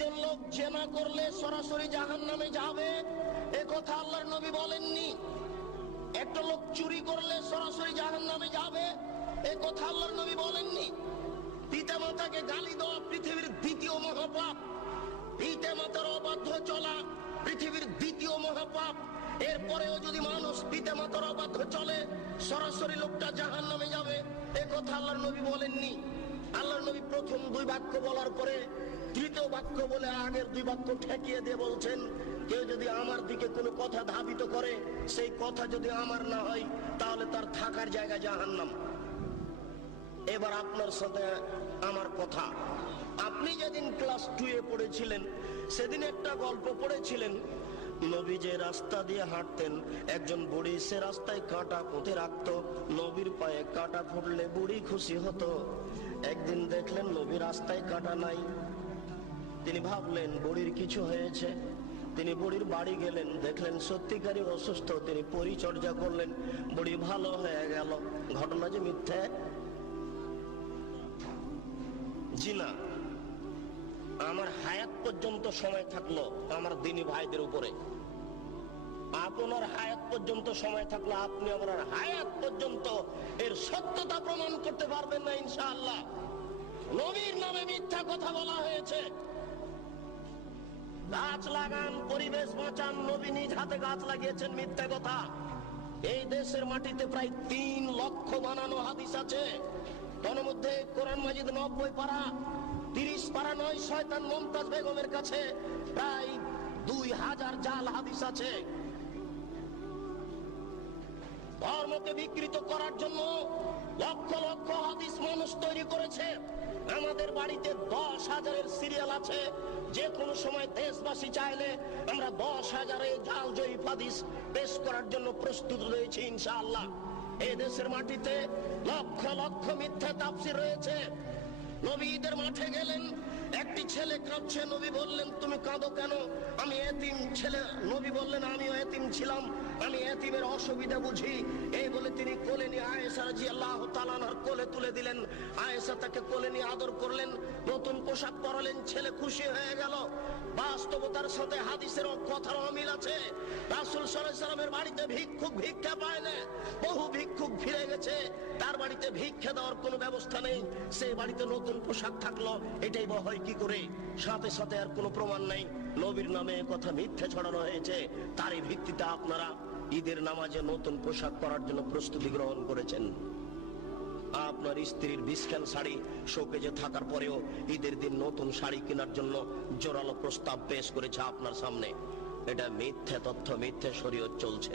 একজন লোক জেনা করলে সরাসরি জাহান্নামে যাবে, এ কথা আল্লাহর নবী বলেননি। একটা লোক চুরি করলে সরাসরি জাহান্নামে যাবে, এ কথা আল্লাহর নবী বলেননি। পিতামাতাকে গালি দেওয়া পৃথিবীর দ্বিতীয় মহাপাপ, পিতামাতার অবাধ্য চলা পৃথিবীর দ্বিতীয় মহাপাপ। এরপরেও যদি মানুষ পিতামাতার অবাধ্য চলে, সরাসরি লোকটা জাহান্নামে যাবে, এ কথা আল্লাহর নবী বলেননি। আল্লাহর নবী প্রথম দুই বাক্য বলার পরে তৃতীয় বাক্য বলে আগের দুই বাক্য ঠেকিয়ে দিয়ে বলছেন, কেউ যদি আমার দিকে কোনো কথা ধাবিত করে, সেই কথা যদি আমার না হয়, তাহলে তার থাকার জায়গা জাহান্নাম। এবার আপনার সাথে আমার কথা, আপনি যেদিন ক্লাস 2-এ পড়েছিলেন, সেদিন একটা গল্প পড়েছিলেন। নবী যে রাস্তা দিয়ে হাঁটতেন, একজন বুড়ি সে রাস্তায় কাঁটা পুঁতে রাখত। নবীর পায়ে কাঁটা ফুটলে বুড়ি খুশি হতো। একদিন দেখলেন নবী রাস্তায় কাঁটা নাই। তিনি ভাবলেন বুড়ির কিছু হয়েছে। তিনি বুড়ির বাড়ি গেলেন, দেখলেন সত্যিকারই অসুস্থ। তিনি পরিচর্যা করলেন, বুড়ি ভালো হয়ে গেল। ঘটনা যে মিথ্যে? জি না। আমার হায়াত পর্যন্ত সময় থাকলো আমার দিনী ভাইদের উপরে, আপনার হায়াত পর্যন্ত সময় থাকলো আপনি আমার হায়াত পর্যন্ত এর সত্যতা প্রমাণ করতে পারবেন না ইনশাআল্লাহ। নবীর নামে মিথ্যা কথা বলা হয়েছে। গাছ লাগান, পরিবেশ বাঁচান, নবী নিজ হাতে গাছ লাগিয়েছেন, মিথ্যা কথা। এই দেশের মাটিতে প্রায় 3 লক্ষ বানানো হাদিস আছে। তার মধ্যে কোরআন মাজিদ 90 পারা, 30 পারা নয় শয়তান মমতাজ বেগমের কাছে প্রায় 2000 জাল হাদিস আছে। ধর্মকে বিকৃত করার জন্য লক্ষ লক্ষ হাদিস মানুষ তৈরি করেছে। আমাদের বাড়িতে 10,000-এর সিরিয়াল আছে। যে কোনো সময় দেশবাসী চাইলে আমরা 10,000 জাল জয়ীফ হাদিস পেশ করার জন্য প্রস্তুত রয়েছি ইনশাআল্লাহ। এই দেশের মাটিতে লক্ষ লক্ষ মিথ্যা তাফসীর রয়েছে। নবী ঈদের মাঠে গেলেন, একটি ছেলে কাঁদছে। নবী বললেন, তুমি কাঁদো কেন? আমি এতিম ছেলে। নবী বললেন, আমিও এতিম ছিলাম, আমি এতিমের অসুবিধা বুঝি। এই বলে তিনি কোলে নিয়ে আয়েশা রাদিয়াল্লাহু তাআলা আনহার কোলে তুলে দিলেন। আয়েশা তাকে কোলে নিয়ে আদর করলেন, নতুন পোশাক পরালেন। ছেলে খুশি হয়ে গেল। বাস্তবতার সাথে হাদিসের কথার অমিল আছে। রাসূল সাল্লাল্লাহু আলাইহি সাল্লামের বাড়িতে ভিক্ষুক ভিক্ষা পায় না। বহু ভিক্ষুক ফিরে গেছে, তার বাড়িতে ভিক্ষা দেওয়ার কোনো ব্যবস্থা নেই। সেই বাড়িতে নতুন পোশাক থাকলো, এটাই বা হয় কি করে? সাথে সাথে আর কোনো প্রমাণ নাই। নবীর নামে কথা মিথ্যা ছড়ানো হয়েছে। তারই ভিত্তিতে আপনারা ঈদের নামাজে নতুন পোশাক পরার জন্য প্রস্তুতি গ্রহণ করেছেন। আপনার স্ত্রীর 20 খান শাড়ি শোকেজে থাকার পরেও ঈদের দিন নতুন শাড়ি কেনার জন্য জোরালো প্রস্তাব পেশ করেছে আপনার সামনে। এটা মিথ্যা তথ্য, মিথ্যা শরীয়ত চলছে।